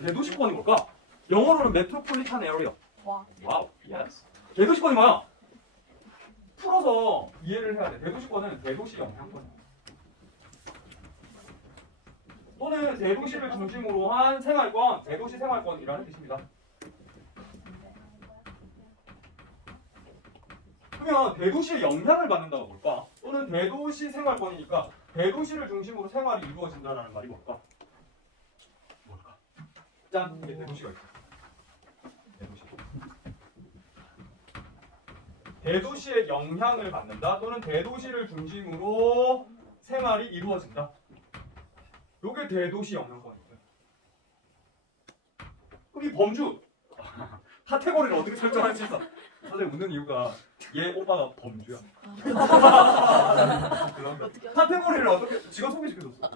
대도시권이 뭘까? 영어로는 메트로폴리탄 에어리어. 와. 와우. 예스. 대도시권이 뭐야? 풀어서 이해를 해야 돼. 대도시권은 대도시 영향권. 또는 대도시를 중심으로 한 생활권, 대도시 생활권이라는 뜻입니다. 그러면 대도시의 영향을 받는다고 볼까? 또는 대도시 생활권이니까 대도시를 중심으로 생활이 이루어진다는 말이 뭘까? 짠! 이게 대도시가 있어. 대도시. 대도시의 영향을 받는다 또는 대도시를 중심으로 생활이 이루어진다. 요게 대도시 영향권이거든. 그럼 이 범주 카테고리를 어떻게 설정할 수 있어? 선생님 웃는 이유가 얘 오빠가 범주야. 카테고리를 어떻게 지가 소개시켜줬어.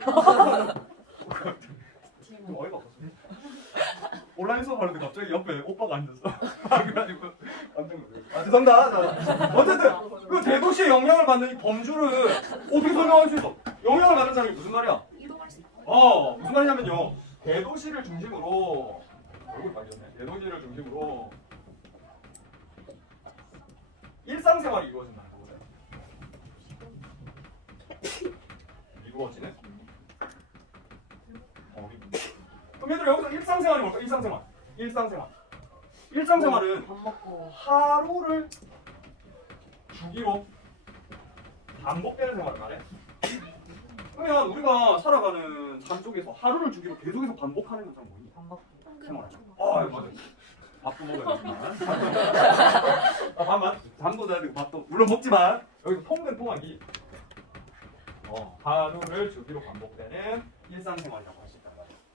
좀 어이가 없었어. 온라인 수업 하는데 갑자기 옆에 오빠가 앉았어. 그래가지고 깜짝 놀랐어. 아 죄송합니다. 어쨌든 그 대도시의 영향을 받는 이 범주를 어떻게 설명할 수 있어? 영향을 받는 사람이 무슨 말이야? 이동할 수 있다. 무슨 말이냐면요. 대도시를 중심으로 얼굴 빨개졌네. 대도시를 중심으로 일상생활이 이루어진다는 거거든. 이루어지는? 그럼 얘들아 여기서 일상생활이 뭘까? 일상생활은 밥 먹고. 하루를 주기로 반복되는 생활을 말해. 그러면 우리가 살아가는 삶 속에서 하루를 주기로 계속해서 반복하는 현상 뭐니? 밥 먹고. 생활하죠. 맞아. 밥도 먹어야지만. 잠도 자야 되고 밥도 물론 먹지만 여기서 통근통하기 하루를 주기로 반복되는 일상생활이라고 할 수 있다.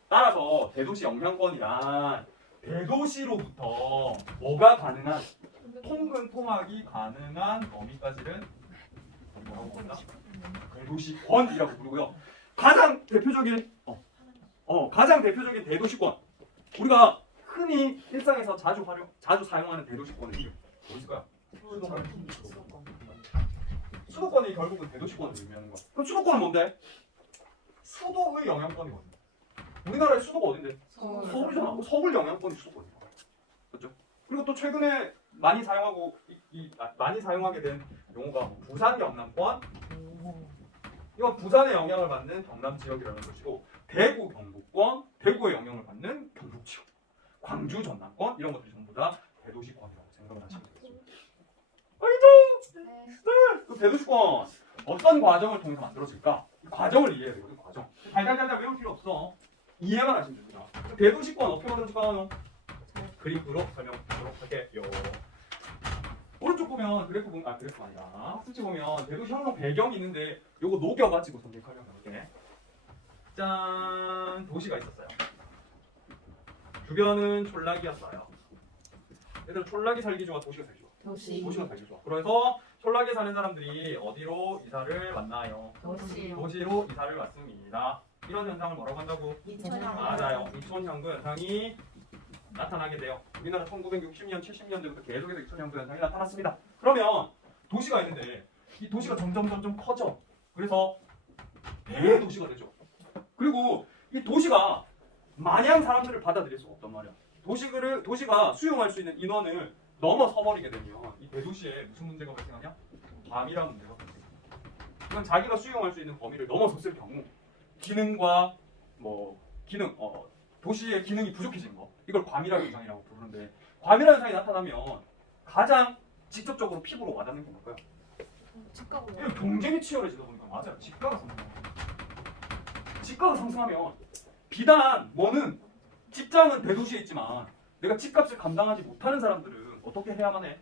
따라서 대도시 영향권이란 대도시로부터 뭐가 가능한 통근통하기 가능한 범위까지는 뭐라고 부른다? 대도시권이라고 부르고요. 가장 대표적인 대도시권 우리가 흔히 일상에서 자주 사용하는 대도시권은 뭐 있을까요? 수도권이 결국은 대도시권을 의미하는 거야. 그럼 수도권은 뭔데? 수도의 영향권이거든. 우리나라의 수도가 어딘데? 서울이잖아. 서울 영향권이 수도권이야. 그렇죠? 그리고 또 최근에 많이 사용하게 된 용어가 부산 영남권. 이건 부산의 영향을 받는 경남 지역이라는 것이고, 대구 경북권, 대구의 영향을 받는 경북 지역, 광주 전남권 이런 것들이 전부 다 대도시권이라고 생각을 하시면 되겠습니다. 그 대도시권 어떤 과정을 통해서 만들어질까? 이 과정을 이해해야 되거든. 과정. 달달달달 외울 필요 없어. 이해만 하시면 됩니다. 대도시권 어떻게 만들어질까? 그림으로 설명하도록 할게요. 오른쪽 보면 그래프가 아니라 수치 보면 대도시 형성 배경이 있는데 요거 녹여가지고 선생님 설명해볼게. 짠! 도시가 있었어요. 주변은 촌락이었어요. 얘들 촌락이 살기 좋아, 도시가 살기 좋아? 도시가 살기 좋아. 그래서 촌락에 사는 사람들이 어디로 이사를 왔나요? 도시로 이사를 왔습니다. 이런 현상을 뭐라고 한다고? 이천형. 맞아요. 이촌형도 현상이 나타나게 돼요. 우리나라 1960년, 70년대부터 계속해서 이촌형도 현상이 나타났습니다. 그러면 도시가 있는데 이 도시가 점점 커져. 그래서 대도시가 되죠. 그리고 이 도시가 마냥 사람들을 받아들일 수가 없단 말이야. 도시가 수용할 수 있는 인원을 넘어서 버리게 되면 이 대도시에 무슨 문제가 발생하냐? 과밀한 문제가 발생해요. 이건 자기가 수용할 수 있는 범위를 넘어섰을 경우 도시의 기능이 부족해진 거, 이걸 과밀한 현상이라고 부르는데, 과밀한 현상이 나타나면 가장 직접적으로 피부로 와닿는 게 뭘까요? 이거 경쟁이 치열해지다 보니까 맞아요. 집가가 상승하면 비단 뭐는 직장은 대도시에 있지만 내가 집값을 감당하지 못하는 사람들은 어떻게 해야만 해?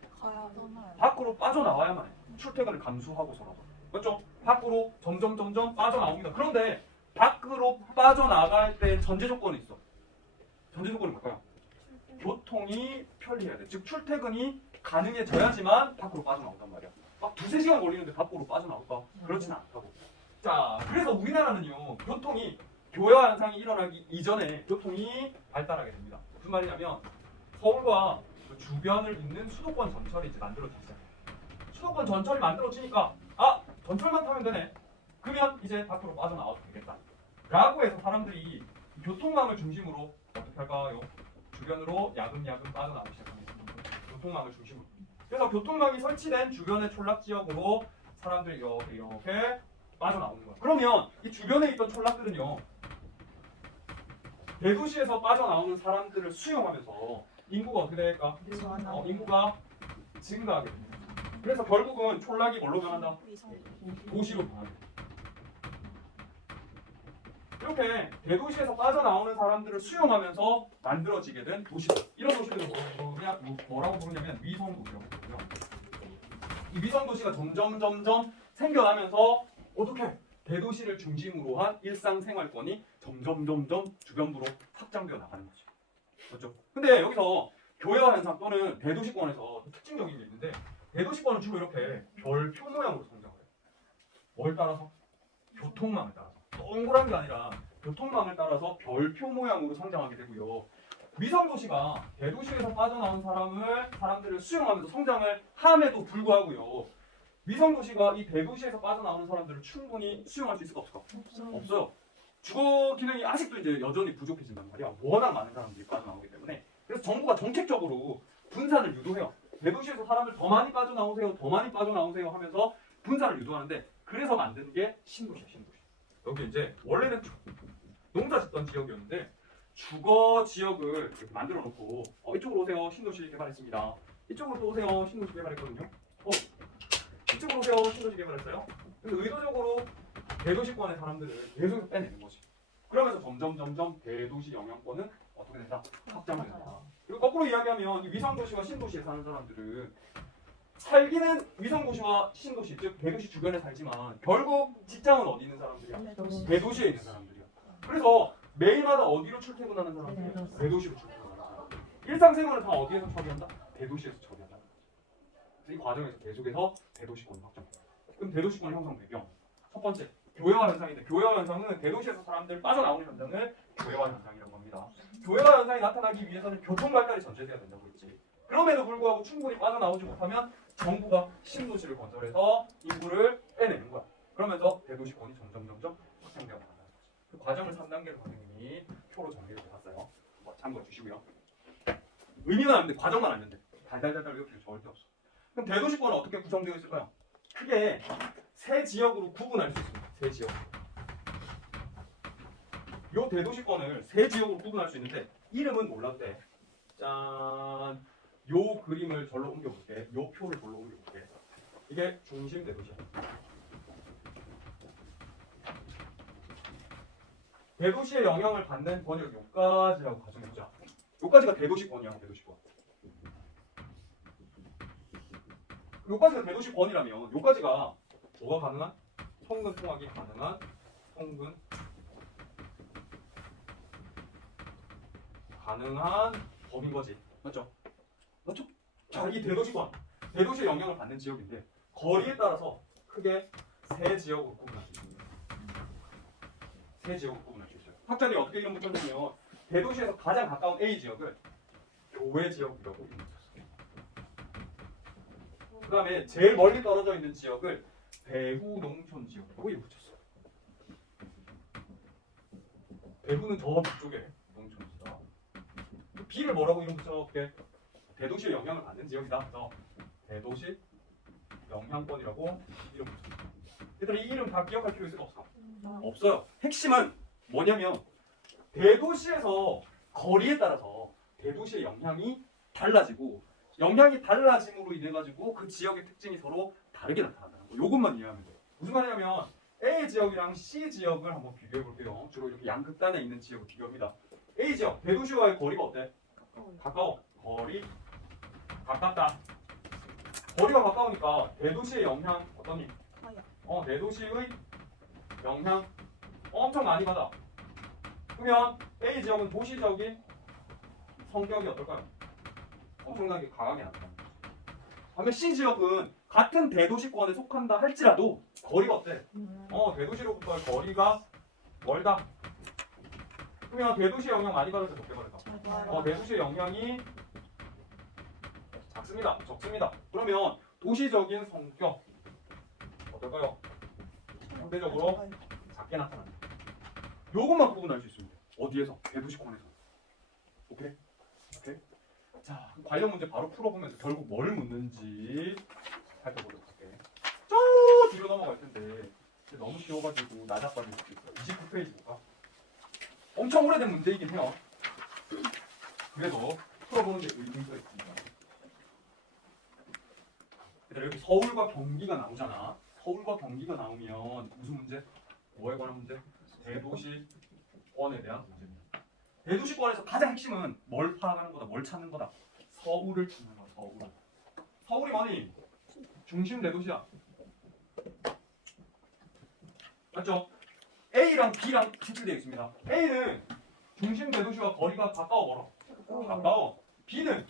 밖으로 빠져나와야만 해. 출퇴근을 감수하고서라도. 그렇죠? 밖으로 점점 빠져나옵니다. 그런데 밖으로 빠져나갈 때 전제 조건이 있어. 전제 조건이 뭘까요? 교통이 편리해야 돼. 즉 출퇴근이 가능해져야지만 밖으로 빠져나온단 말이야. 막 2-3시간 걸리는데 밖으로 빠져나올까? 그렇지는 않다고. 자, 그래서 우리나라는요, 교화 현상이 일어나기 이전에 교통이 발달하게 됩니다. 무슨 말이냐면 서울과 그 주변을 잇는 수도권 전철이 이제 만들어지기 시작해요. 수도권 전철이 만들어지니까 전철만 타면 되네. 그러면 이제 밖으로 빠져나와도 되겠다. 라고 해서 사람들이 교통망을 중심으로 어떻게 어떻게 할까요? 주변으로 야금야금 빠져나오기 시작합니다. 교통망을 중심으로. 그래서 교통망이 설치된 주변의 촌락 지역으로 사람들이 이렇게 빠져나오는 거야. 그러면 이 주변에 있던 촌락들은요, 대도시에서 빠져나오는 사람들을 수용하면서 인구가 어떻게 될까? 인구가 증가하게 됩니다. 그래서 결국은 촌락이 뭘로 변한다? 도시로 변한다. 이렇게 대도시에서 빠져나오는 사람들을 수용하면서 만들어지게 된 도시들. 이런 도시들을 뭐라고 부르냐면 위성도시라고 부르고요. 이 위성도시가 점점 생겨나면서 어떻게 대도시를 중심으로 한 일상생활권이 점점 주변부로 확장되어 나가는 거죠. 그렇죠? 근데 여기서 교회화 현상 또는 대도시권에서 특징적인 게 있는데, 대도시권은 주로 이렇게 별표 모양으로 성장을 해요. 뭘 따라서? 교통망을 따라서. 동그란 게 아니라 교통망을 따라서 별표 모양으로 성장하게 되고요. 위성도시가 대도시에서 빠져나온 사람들을 수용하면서 성장을 함에도 불구하고요, 위성도시가 이 대도시에서 빠져나오는 사람들을 충분히 수용할 수 있을까 없을까? 없어요. 주거 기능이 아직도 이제 여전히 부족해진단 말이야. 워낙 많은 사람들이 빠져나오기 때문에. 그래서 정부가 정책적으로 분산을 유도해요. 대도시에서 사람들 더 많이 빠져나오세요 하면서 분산을 유도하는데, 그래서 만든 게 신도시야, 신도시. 여기 이제 원래는 농사 짓던 지역이었는데 주거 지역을 이렇게 만들어 놓고 이쪽으로 오세요, 신도시 개발했습니다. 이쪽으로 또 오세요, 신도시 개발했거든요. 이쪽으로 오세요, 신도시 개발했어요. 그래서 의도적으로 대도시권의 사람들을 계속 빼내는 거지. 그러면서 점점 대도시 영향권은 어떻게 된다? 확장된다. 그리고 거꾸로 이야기하면 이 위성도시와 신도시에 사는 사람들은 살기는 위성도시와 신도시, 즉 대도시 주변에 살지만 결국 직장은 어디 있는 사람들이야? 대도시에 있는 사람들이야. 그래서 매일마다 어디로 출퇴근하는 사람들이야? 대도시로 출퇴근하는 사람들. 일상생활을 다 어디에서 처리한다? 대도시에서 처리한다. 그래서 이 과정에서 계속해서 대도시권 확장된다. 그럼 대도시권 형성 배경 첫 번째, 교회화 현상인데, 교회화 현상은 대도시에서 사람들 빠져나오는 현상을 교회화 현상이라고 합니다. 교회화 현상이 나타나기 위해서는 교통 발달이 전제돼야 된다고 했지. 그럼에도 불구하고 충분히 빠져나오지 못하면 정부가 신도시를 건설해서 인구를 빼내는 거야. 그러면서 대도시권이 점점 확장되어 나간다는 거지. 그 과정을 3단계로 선생님이 표로 정리를 해봤어요. 참고해 주시고요. 의미만 알면 돼. 과정만 알면 돼. 달달달달 이렇게 절대 없어. 그럼 대도시권은 어떻게 구성되어 있을까요? 크게 세 지역으로 구분할 수 있습니다. 세 지역. 요 대도시권을 세 지역으로 구분할 수 있는데 이름은 몰라도 돼. 짠. 요 그림을 절로 옮겨볼게. 요 표를 절로 옮겨볼게. 이게 중심 대도시야. 대도시의 영향을 받는 권역을 요까지라고 가정해보자. 요까지가 대도시권이야, 대도시권. 요까지가 대도시권이라면 요까지가 뭐가 가능한? 통근 통학이 가능한 범인 거지. 맞죠? 자, 이 대도시권, 대도시의 영향을 받는 지역인데 거리에 따라서 크게 세 지역으로 구분할 수 있습니다. 세 지역으로 구분할 수 있어요. 학자들이 어떻게 이름 붙였냐면 대도시에서 가장 가까운 A 지역을 교외 지역이라고 이름 붙였어요. 그 다음에 제일 멀리 떨어져 있는 지역을 배후 농촌 지역이라고 이름 붙였어요. 배후는 저 북쪽에 농촌이다. B를 뭐라고 이름 붙여볼게? 대도시의 영향을 받는 지역이다. 그래서 대도시 영향권이라고 이름 붙였어요. 얘들아, 이 이름 다 기억할 필요 있을까 없을까? 없어요. 핵심은 뭐냐면 대도시에서 거리에 따라서 대도시의 영향이 달라지고, 영향이 달라짐으로 인해 가지고 그 지역의 특징이 서로 다르게 나타난다는 거. 이것만 이해하면 돼요. 무슨 말이냐면 A 지역이랑 C 지역을 한번 비교해 볼게요. 주로 이렇게 양극단에 있는 지역을 비교합니다. A 지역, 대도시와의 거리가 어때? 가까워. 거리 가깝다. 거리가 가까우니까 대도시의 영향 어떠니? 대도시의 영향 엄청 많이 받아. 그러면 A 지역은 도시적인 성격이 어떨까요? 엄청나게 강하게 나타납니다. 반면 C 지역은 같은 대도시권에 속한다 할지라도 거리가 어때? 대도시로부터의 거리가 멀다. 그러면 대도시의 영향 많이 받을 때 적게 받을까? 대도시의 영향이 적습니다. 그러면 도시적인 성격 어떨까요? 상대적으로 작게 나타납니다. 요것만 구분할 수 있습니다. 어디에서? 대도시권에서. 오케이? 오케이? 자, 관련 문제 바로 풀어보면서 결국 뭘 묻는지 살펴보도록 할게. 저 뒤로 넘어갈 텐데 너무 쉬워가지고 나작거릴 수도 있어. 29페이지 볼까? 엄청 오래된 문제이긴 해요. 그래도 풀어보는 게 의미가 있습니다. 여기 서울과 경기가 나오잖아. 서울과 경기가 나오면 무슨 문제? 뭐에 관한 문제? 대도시권에 대한 문제입니다. 대도시권에서 가장 핵심은 뭘 파악하는 거다, 뭘 찾는 거다. 서울을 찾는 거다. 서울을. 서울이 뭐니? 중심 대도시야. 맞죠? A랑 B랑 식출되어 있습니다. A는 중심 대도시와 거리가 가까워 멀어? 가까워. B는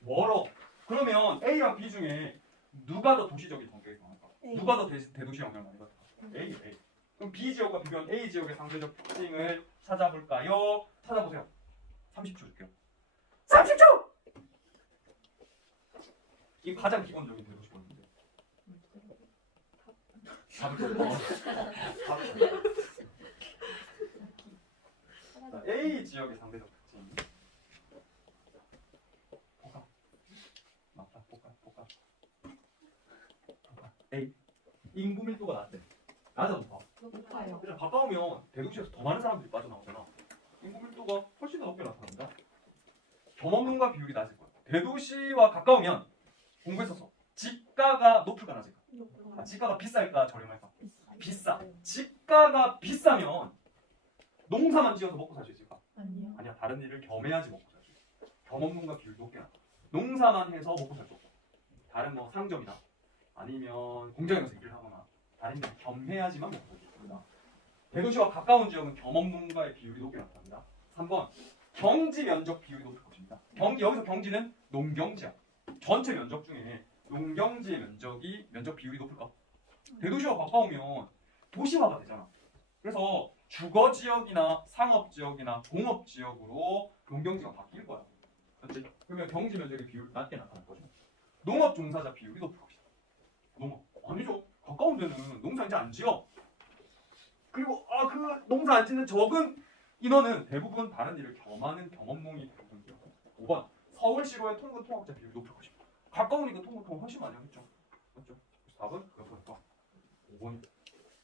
멀어. 그러면 A랑 B 중에 누가 더 도시적인 성격이 강할까? 누가 더 대도시 영향을 많이 받을까? A, A. 그럼 B 지역과 비교한 A 지역의 상대적 특징을 찾아볼까요? 찾아보세요. 30초 줄게요. 30초! 이게 가장 기본적인 대도시권인데. A 지역의 상대적 특징. 복합. 맞다. 복합. A. 인구 밀도가 낮대. 낮아 높아? 높아요. 그냥 가까우면 대도시에서 더 많은 사람들이 빠져나오잖아. 인구 밀도가 훨씬 더 높게 나타납니다. 겸업농가 비율이 낮을 거야. 대도시와 가까우면 공부했었어. 지가가 높을까 낮을까? 지가가 비쌀까 저렴할까? 비싸. 지가가 비싸면 농사만 지어서 먹고 살 수 있을까? 아니요. 아니야. 다른 일을 겸해야지 먹고 살 수 있어. 겸업농가 비율이 높게 나타. 농사만 해서 먹고 살 수 없고 다른 뭐 상점이나 아니면 공장에 가서 일을 하거나 다른 일을 겸해야지만 먹고 살 수 있습니다. 대도시와 가까운 지역은 겸업농가의 비율이 높게 나타납니다. 3번 경지 면적 비율이 높을 것입니다. 여기서 경지는 농경지야. 전체 면적 중에 농경지의 면적 비율이 높을까? 대도시와 가까우면 도시화가 되잖아. 그래서 주거 지역이나 상업 지역이나 공업 지역으로 농경지가 바뀔 거야. 그렇지? 그러면 경지 면적의 비율이 낮게 나타날 거죠. 농업 종사자 비율이 높을 것이다. 농업 아니죠. 가까운 데는 농사 이제 안 지어. 그리고 그 농사 안 짓는 적은 인원은 대부분 다른 일을 겸하는 겸업농이 대부분이죠. 5번 서울시로의 통근 통학자 비율이 높을 것입니다. 가까우니까 통근 통학 훨씬 많이 하겠죠. 맞죠? 4번 몇 번일까? 5번.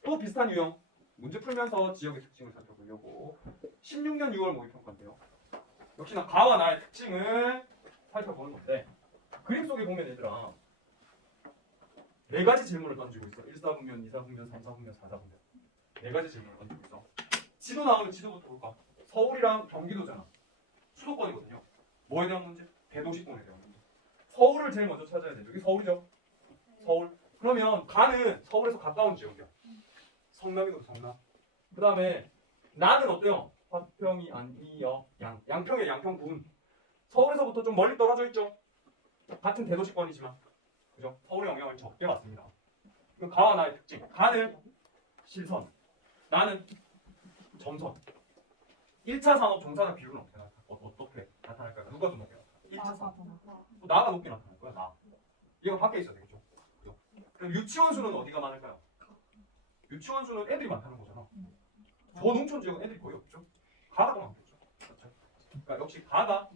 또 비슷한 유형. 문제 풀면서 지역의 특징을 살펴보려고 16년 6월 모의평가인데요. 역시나 가와 나의 특징을 살펴보는 건데 그림 속에 보면 얘들아 4가지 질문을 던지고 있어. 1사분면, 2사분면, 3사분면, 4사분면. 4가지 질문을 던지고 있어. 지도 나오면 지도부터 볼까? 서울이랑 경기도잖아. 수도권이거든요. 뭐에 대한 문제? 대도시권에 대한 문제. 서울을 제일 먼저 찾아야 돼. 여기 서울이죠? 서울. 그러면 가는 서울에서 가까운 지역이야. 성남이거든, 성남. 그 다음에 나는 어때요? 화평이 아니여 양평의 양평군. 서울에서부터 좀 멀리 떨어져 있죠? 같은 대도시권이지만 그죠? 서울의 영향을 적게 받습니다. 그럼 가와 나의 특징. 가는 실선. 나는 점선. 1차 산업 종사자 비율은 어떻게 나타날까요? 누가 더 높게 나타날까요? 1차 산업. 또 나가 높게 나타날 거야, 나. 얘가 밖에 있어야 되겠죠? 그죠? 그럼 유치원 수는 어디가 많을까요? 유치원 수는 애들이 많다는 거잖아. 저 농촌 지역은 애들이 거의 없죠. 가가 더 많겠죠. 그렇죠? 그러니까 역시 가가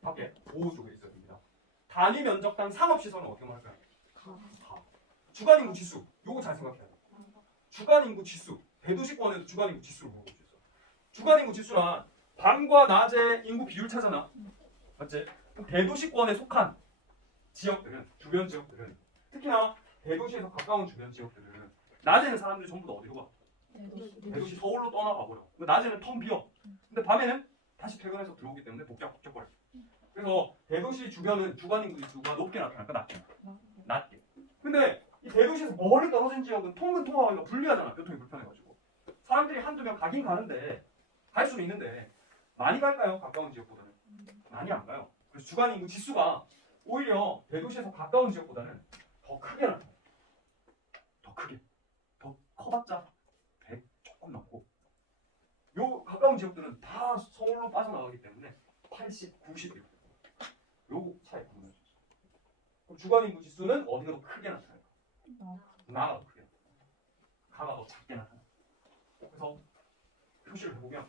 밖에 보호 쪽에 있어야 됩니다. 단위 면적당 상업시설은 어떻게 말할까요? 가. 주간인구 지수. 요거 잘 생각해야 돼. 주간인구 지수. 대도시권에도 주간인구 지수를 물어볼 수 있어. 주간인구 지수란 밤과 낮의 인구 비율 차잖아. 맞지? 그럼 대도시권에 속한 지역들은, 주변 지역들은 특히나 대도시에서 가까운 주변 지역들은 낮에는 사람들이 전부 다 어디로 가? 대도시 서울로 떠나가 버려. 낮에는 텅 비어. 근데 밤에는 다시 퇴근해서 들어오기 때문에 복잡버려. 그래서 대도시 주변은 주간인구 지수가 높게 나타날까 낮게? 낮게. 근데 이 대도시에서 멀리 떨어진 지역은 통근 통화하기가 불리하잖아. 교통이 불편해가지고. 사람들이 한두 명 가긴 가는데 갈 수는 있는데 많이 갈까요? 가까운 지역보다는? 많이 안 가요. 그래서 주간인구 지수가 오히려 대도시에서 가까운 지역보다는 더 크게 나타나요. 더 크게. 더 커봤자 100 조금 넘고 요 가까운 지역들은 다 서울로 빠져나가기 때문에 80, 90 이렇게 요 차이 보면 그럼 주간인구 지수는 어디가 더 크게 나타날까? 나가 더 크게 가가 더 작게 나타나. 그래서 표시를 해보면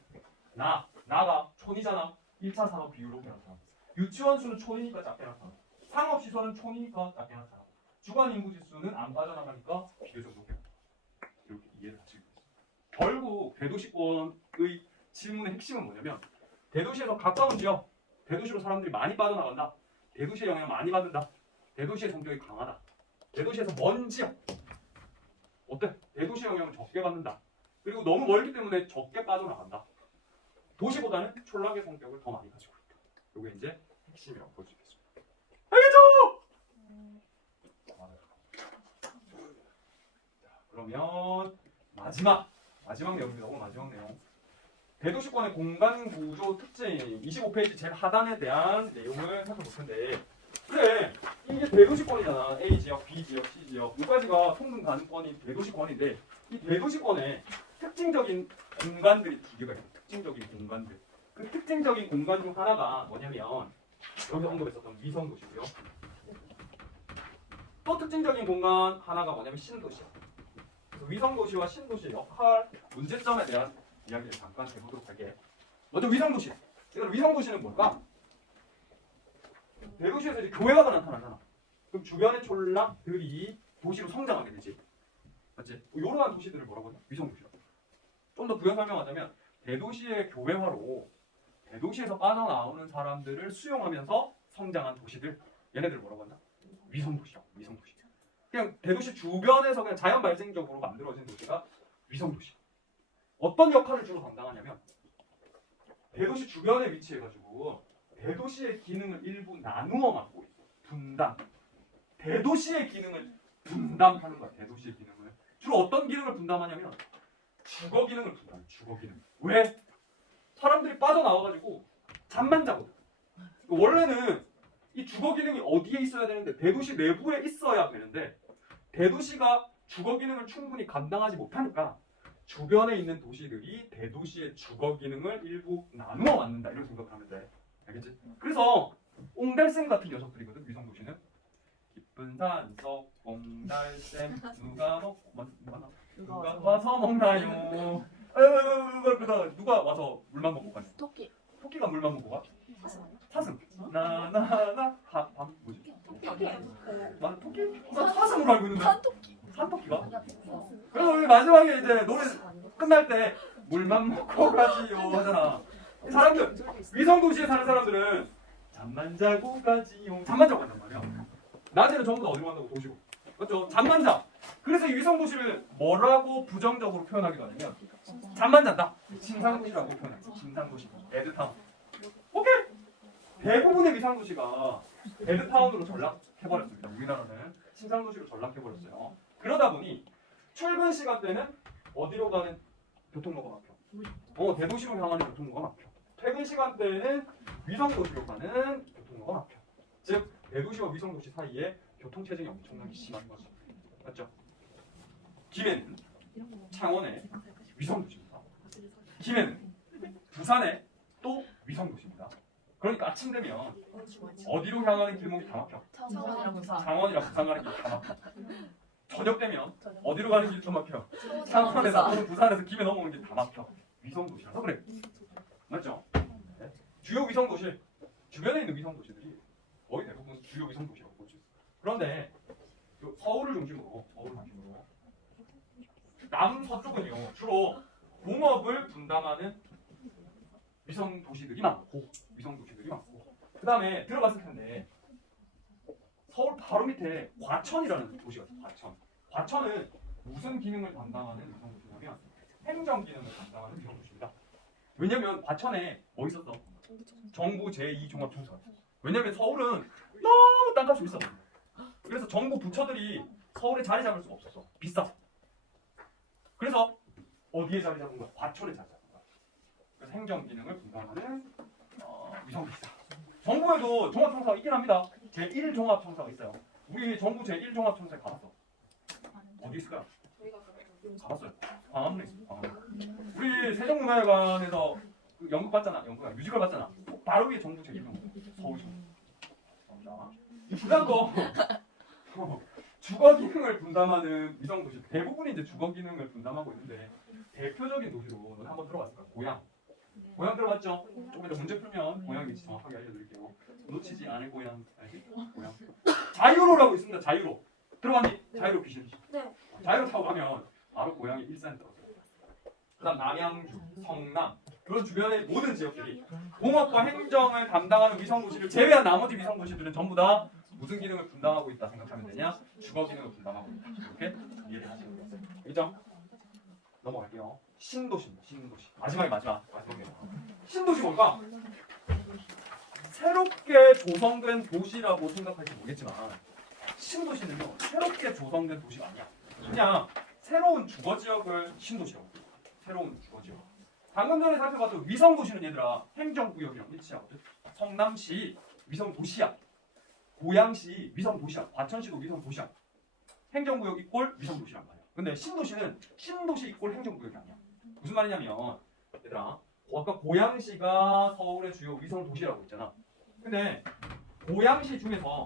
나가 촌이잖아. 1차 산업 비율로 나타나. 유치원 수는 촌이니까 작게 나타나. 상업시설은 촌이니까 작게 나타나. 주간 인구 지수는 안 빠져나가니까 비교적 높게 나타나. 이렇게 이해를 하시면 됩니다. 결국 대도시권의 질문의 핵심은 뭐냐면 대도시에서 가까운 지역, 대도시로 사람들이 많이 빠져나간다. 대도시의 영향을 많이 받는다. 대도시의 성격이 강하다. 대도시에서 먼 지역 어때? 대도시의 영향을 적게 받는다. 그리고 너무 멀기 때문에 적게 빠져나간다. 도시보다는 촌락의 성격을 더 많이 가지고 있다. 이게 이제 핵심이라고 볼 수 있겠습니다. 알겠죠? 자, 그러면 마지막 내용입니다. 오늘 마지막 내용. 대도시권의 공간 구조 특징 25페이지 제일 하단에 대한 내용을 살펴볼 텐데 그래 이게 대도시권이잖아. A 지역, B 지역, C 지역 여기까지가 통근 가능권인 대도시권인데 이 대도시권의 특징적인 공간들이 두 개가 있어요. 특징적인 공간들. 그 특징적인 공간 중 하나가 뭐냐면 여기서 언급했었던 위성도시고요. 또 특징적인 공간 하나가 뭐냐면 신도시야. 그래서 위성도시와 신도시의 역할, 문제점에 대한 이야기를 잠깐 해보도록 할게. 먼저 위성도시. 그러니까 위성도시는 뭘까? 대도시에서 이제 교회가 나타나잖아. 그럼 주변의 촌락들이 도시로 성장하게 되지. 맞지? 이러한 도시들을 뭐라고 하냐? 위성도시라고. 좀 더 부연 설명하자면 대도시의 교회화로 대도시에서 빠져나오는 사람들을 수용하면서 성장한 도시들 얘네들 뭐라고 한다? 위성도시라고. 위성도시. 그냥 대도시 주변에서 그냥 자연 발생적으로 만들어진 도시가 위성도시. 어떤 역할을 주로 감당하냐면 대도시 주변에 위치해가지고 대도시의 기능을 일부 나누어 맡고 있어. 분담. 대도시의 기능을 분담하는 거야. 대도시의 기능을. 주로 어떤 기능을 분담하냐면 주거 기능을 분담해. 주거 기능. 왜? 사람들이 빠져나와가지고 잠만 자거든. 원래는 이 주거 기능이 어디에 있어야 되는데 대도시 내부에 있어야 되는데 대도시가 주거 기능을 충분히 감당하지 못하니까 주변에 있는 도시들이 대도시의 주거 기능을 일부 나누어 맡는다. 이런 생각을 하면 돼. 알겠지? 그래서 옹달샘 같은 녀석들이거든. 위성도시는. 깊은 산속 옹달샘 누가 와서 먹나요? 누가 와서 물만 먹고 가냐? 토끼가 물만 먹고 가? 사슴. 나나나 밤 뭐지? 맞아 토끼? 나 사슴으로 알고 있는데. 산토끼가? 그래서 우리 마지막에 이제 노래 끝날 때 물만 먹고 가지요 하잖아. 사람들 위성도시에 사는 사람들은 잠만 자고 가지요. 잠만 자고 간단 말이야. 낮에는 전부 다 어디로 간다고? 도시로. 그렇죠? 잠만 자. 그래서 이 위성도시를 뭐라고 부정적으로 표현하기도 하냐면 잠만 잔다. 침상도시라고 표현해. 침상도시. 데드타운. 오케이. 대부분의 위성도시가 데드타운으로 전락해버렸습니다. 우리나라는 침상도시로 전락해버렸어요. 그러다 보니 출근 시간대는 어디로 가는 교통로가 막혀. 대도시로 향하는 교통로가 막혀. 퇴근 시간대에는 위성도시로 가는 교통로가 막혀. 즉 대도시와 위성도시 사이에 교통체증이 엄청나게 심한 거죠. 맞죠? 김해는 창원의 위성도시입니다. 김해는 부산의 또 위성도시입니다. 그러니까 아침 되면 어디로 향하는 길목이 다 막혀. 창원이랑 부산 가는 길이 다 막혀. 저녁 되면 어디로 가는 길이 더 막혀. 창원에서 또는 부산에서 김해 넘어오는 길이 다 막혀. 위성도시라서 그래. 맞죠? 네. 주요 위성도시 주변에 있는 위성도시들이 거의 대부분 주요 위성도시라고 볼 수 있어요. 그런데 서울을 중심으로 남서쪽은요 주로 공업을 분담하는 위성도시들이 많고 그 다음에 들어봤을 텐데 서울 바로 밑에 과천이라는 도시가 있어요. 과천은 무슨 기능을 담당하는 위성도시냐면 행정 기능을 담당하는 위성도시입니다. 왜냐면 과천에 뭐 있었어? 정부 제2종합청사가 있었어. 왜냐면 서울은 너무 땅값이 비싸. 그래서 정부 부처들이 서울에 자리 잡을 수가 없었어. 비싸. 그래서 어디에 자리 잡은 거야? 과천에 자리 잡은 거야. 그래서 행정 기능을 분담하는 위성도시다. 정부에도 종합청사가 있긴 합니다. 제1종합청사가 있어요. 우리 정부 제1종합청사에 가봤어. 어디 있을까? 가봤어요. 광화문에 있어. 광화문. 우리 세종문화회관에서 그 연극 봤잖아. 뮤지컬 봤잖아. 바로 위에 정부 제1종합청사. 서울시. 그다음 거 주거 기능을 분담하는 위성도시 대부분이 이제 주거 기능을 분담하고 있는데 대표적인 도시로 한번 들어봤을까? 고양. 고향 들어봤죠? 조금 이따 문제 풀면 고향 위치 정확하게 알려드릴게요. 놓치지 않을 고향 알지? 고향. 자유로라고 있습니다. 자유로. 들어봤니? 자유로 귀신. 네. 자유로 타고 가면 바로 고향이 일산에 떨어져요. 그다음 남양주, 성남 그런 주변의 모든 지역들이 공업과 행정을 담당하는 위성도시를 제외한 나머지 위성도시들은 전부 다 무슨 기능을 분담하고 있다 생각하면 되냐? 주거 기능을 분담하고 있다. 이렇게 이해를 하시면 되겠어요. 알겠죠? 넘어갈게요. 신도시입니다. 신도시. 마지막이에요. 신도시 뭘까? 새롭게 조성된 도시라고 생각할지 모르겠지만 신도시는요. 새롭게 조성된 도시가 아니야. 그냥 새로운 주거지역을 신도시라고 해요. 새로운 주거지역. 방금 전에 살펴봤던 위성도시는 얘들아 행정구역이랑 일치하거든. 성남시 위성도시야. 고양시 위성도시야. 과천시도 위성도시야. 행정구역 이꼴 위성도시란 말이야. 근데 신도시는 신도시 이꼴 행정구역이 아니야. 무슨 말이냐면 얘들아 아까 고양시가 서울의 주요 위성도시라고 했잖아. 근데 고양시 중에서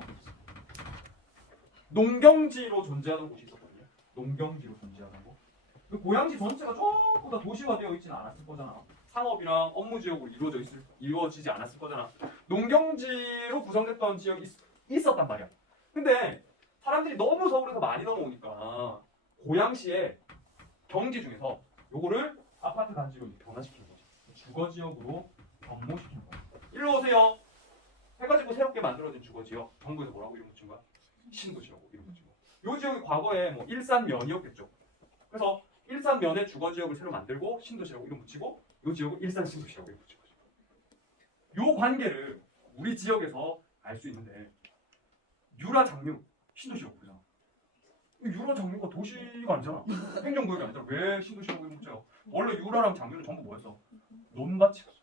농경지로 존재하는 곳이 있었거든요. 농경지로 존재하는 곳. 그 고양시 전체가 전부 다 도시화되어 있지는 않았을 거잖아. 상업이랑 업무 지역으로 이루어지지 않았을 거잖아. 농경지로 구성됐던 지역이 있었단 말이야. 근데 사람들이 너무 서울에서 많이 넘어오니까 고양시의 경지 중에서 요거를 아파트 단지로 변화시키는 거지. 주거지역으로 변모시키는 거야. 일로 오세요. 해가지고 새롭게 만들어진 주거지역. 정부에서 뭐라고 이름 붙인 거야? 신도시라고 이름 붙인 거야. 요 지역이 과거에 뭐 일산면이었겠죠. 그래서 일산면의 주거지역을 새로 만들고 신도시라고 이름 붙이고 요 지역을 일산신도시라고 이름 붙인 거죠. 요 관계를 우리 지역에서 알 수 있는데 유라장류 신도시라고 부르잖아. 유라장류가 도시가 아니잖아. 행정구역이 아니잖아. 왜 신도시라고 이름 붙여요? 원래 유라랑 장류는 전부 뭐였어? 논밭이었어.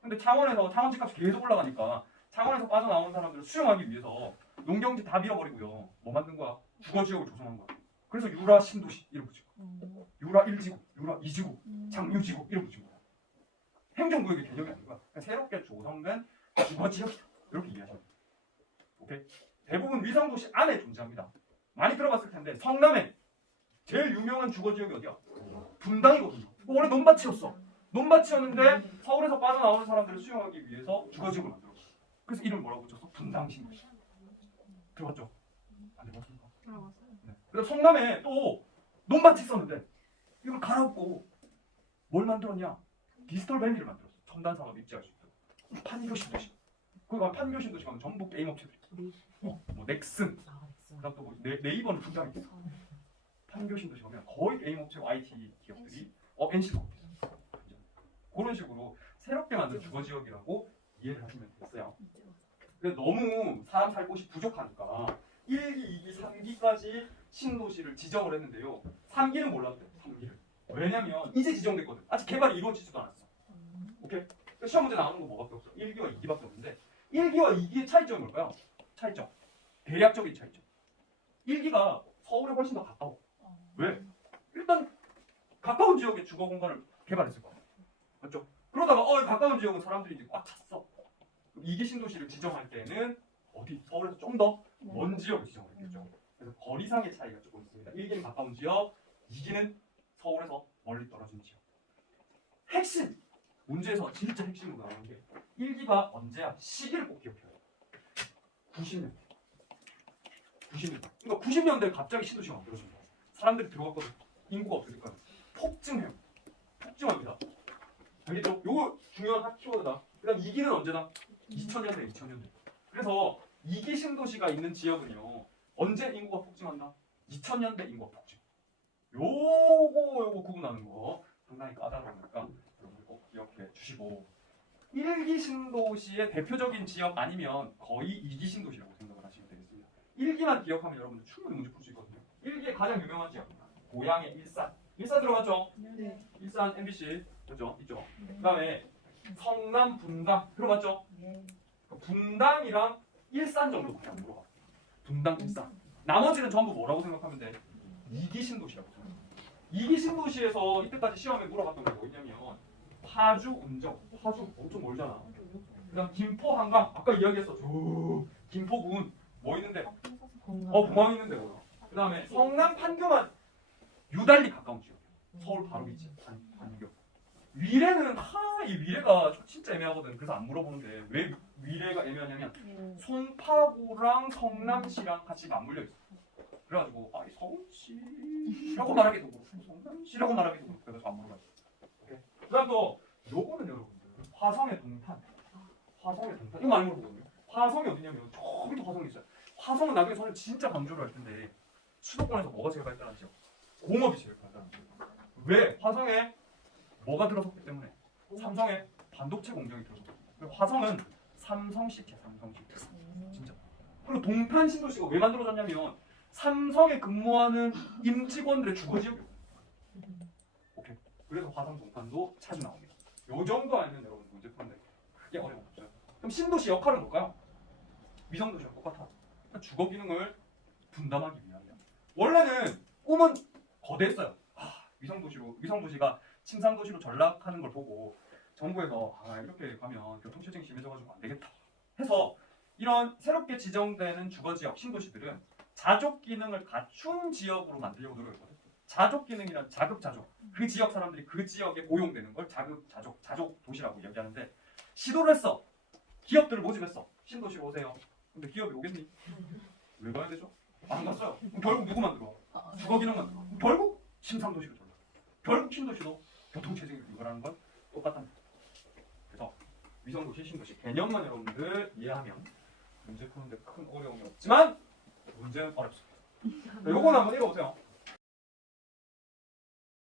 근데 창원에서 창원 집값이 계속 올라가니까 창원에서 빠져나오는 사람들을 수용하기 위해서 농경지 다 밀어버리고요. 뭐 만든 거야? 주거지역을 조성한 거야. 그래서 유라 신도시 이름 붙인 거야. 유라 1지구, 유라 2지구, 장류지구 이름 붙인 거야. 행정구역의 개념이 아닌 거야. 그러니까 새롭게 조성된 주거지역이다. 이렇게 이해하시면 돼요. 오케이? 대부분 위성도시 안에 존재합니다. 많이 들어봤을 텐데 성남에 제일 유명한 주거지역이 어디야? 분당이거든요. 원래 논밭이었어. 논밭이었는데 서울에서 빠져나오는 사람들을 수용하기 위해서 주거지역을 만들었어. 그래서 이름을 뭐라고 붙였어? 분당신도시. 들어봤죠? 안 들어봤습니까? 들어봤어요. 네. 그래서 성남에 또 논밭이 있었는데 이걸 갈아엎고 뭘 만들었냐? 디지털 밸리를 만들었어. 첨단 산업 입지할 수 있도록. 판교신도시. 거기 가면 판교신도시 가면 전부 게임 업체들이 있어. 뭐 넥슨. 그다음 또 뭐 네이버는 분당이 있어. 판교신도시 가면 거의 게임 업체고 IT 기업들이 NC도 있어. 그런 식으로 새롭게 만든 주거지역이라고 이해를 하시면 되겠어요. 근데 너무 사람 살 곳이 부족하니까 1기, 2기, 3기까지 신도시를 지정을 했는데요. 3기는 몰랐대요. 3기를. 왜냐면 이제 지정됐거든. 아직 개발이 이루어지지도 않았어. 오케이? 시험 문제 나오는 거 뭐밖에 없어. 1기와 2기밖에 없는데 1기와 2기의 차이점이 뭘까요? 차이점. 대략적인 차이점. 1기가 서울에 훨씬 더 가까워. 왜? 일단 가까운 지역에 주거 공간을 개발했을 거야. 맞죠? 그러다가 가까운 지역은 사람들이 이제 꽉 찼어. 2기 신도시를 지정할 때는 어디? 서울에서 좀 더 먼 지역을 지정을 했겠죠. 그래서 거리상의 차이가 조금 있습니다. 1기는 가까운 지역, 2기는 서울에서 멀리 떨어진 지역. 핵심! 문제에서 진짜 핵심으로 나오는 게 1기가 언제야? 시기를 꼭 기억해야 돼. 90년대. 90년대. 그러니까 90년대에 갑자기 신도시가 만들어집니다. 사람들이 들어갔거든. 인구가 없으니까. 폭증해요. 폭증합니다. 알겠죠? 요거 중요한 핫 키워드다. 그 다음 2기는 언제다? 2000년대. 그래서 2기 신도시가 있는 지역은요. 언제 인구가 폭증한다? 2000년대 인구가 폭증. 요거 구분하는 거 상당히 까다로우니까 여러분들 꼭 기억해 주시고 1기 신도시의 대표적인 지역 아니면 거의 2기 신도시라고 생각을 하시면 되겠습니다. 1기만 기억하면 여러분들 충분히 문제 풀 수 있거든요. 1기의 가장 유명한 지역 고향의 일산. 일산 들어갔죠? 네. 일산 MBC 그렇죠? 있죠? 그 다음에 성남 분당 들어봤죠? 네. 분당이랑 일산 정도밖에 안 물어봐. 분당, 일산. 나머지는 전부 뭐라고 생각하면 돼? 2기 신도시라고 생각해. 2기 신도시에서 이때까지 시험에 물어봤던 게 뭐냐면 파주, 운정. 파주 엄청 멀잖아. 그 다음 김포, 한강. 아까 이야기했어. 김포군 뭐 있는데? 공항 있는데 뭐야. 그 다음에 성남, 판교만 유달리 가까운 지역. 서울 바로 위치. 반교. 위례는 이 위례가 진짜 애매하거든. 그래서 안 물어보는데 왜 위례가 애매하냐면 송파구랑 성남시랑 같이 맞물려 있어. 그래가지고 이 서울시라고 말하기도 그렇고 성남시라고 말하기도 그렇고 그래서 안 물어봐요. 오케이. 그다음 또 요거는 여러분들 화성의 동탄. 화성의 동탄 이거 많이 물어보거든요. 화성이 어디냐면 저기도 화성이 있어요. 화성은 나중에 저는 진짜 강조를 할 텐데 수도권에서 뭐가 제일 발달한 지역? 공업이 제일 발달한 지역. 왜? 화성에 뭐가 들어섰기 때문에 삼성에 반도체 공정이 들어섰기 때문에 화성은 삼성시티야. 삼성시티. 진짜. 그리고 동탄 신도시가 왜 만들어졌냐면 삼성에 근무하는 임직원들의 주거지역이에요. 오케이. 그래서 화성 동탄도 자주 나옵니다. 요 정도 알면 여러분 문제 푸는데 크게 어려움 없어요. 그럼 신도시 역할은 뭘까요? 위성도시랑 똑같아. 그러니까 주거 기능을 분담하기 위함이야. 원래는 꿈은 거대했어요. 위성도시가 침상도시로 전락하는 걸 보고 정부에서 이렇게 가면 교통체증이 심해져가지고 안 되겠다 해서 이런 새롭게 지정되는 주거지역 신도시들은 자족 기능을 갖춘 지역으로 만들려고 노력했거든. 자족 기능이란 자급자족. 그 지역 사람들이 그 지역에 고용되는 걸 자족 도시라고 얘기하는데 시도를 했어. 기업들을 모집했어. 신도시로 오세요. 근데 기업이 오겠니? 왜 가야 되죠? 안 갔어요. 그럼 결국 누구 만들어? 주거 기능 만들어. 결국 침상도시로 전락. 결국 신도시도 교통체증을 유발하는 건 똑같답니다. 그래서 위성도시, 신도시 개념만 여러분들 이해하면 문제 푸는데 큰 어려움이 없지만 문제는 어렵습니다. 요거는 한번 읽어보세요.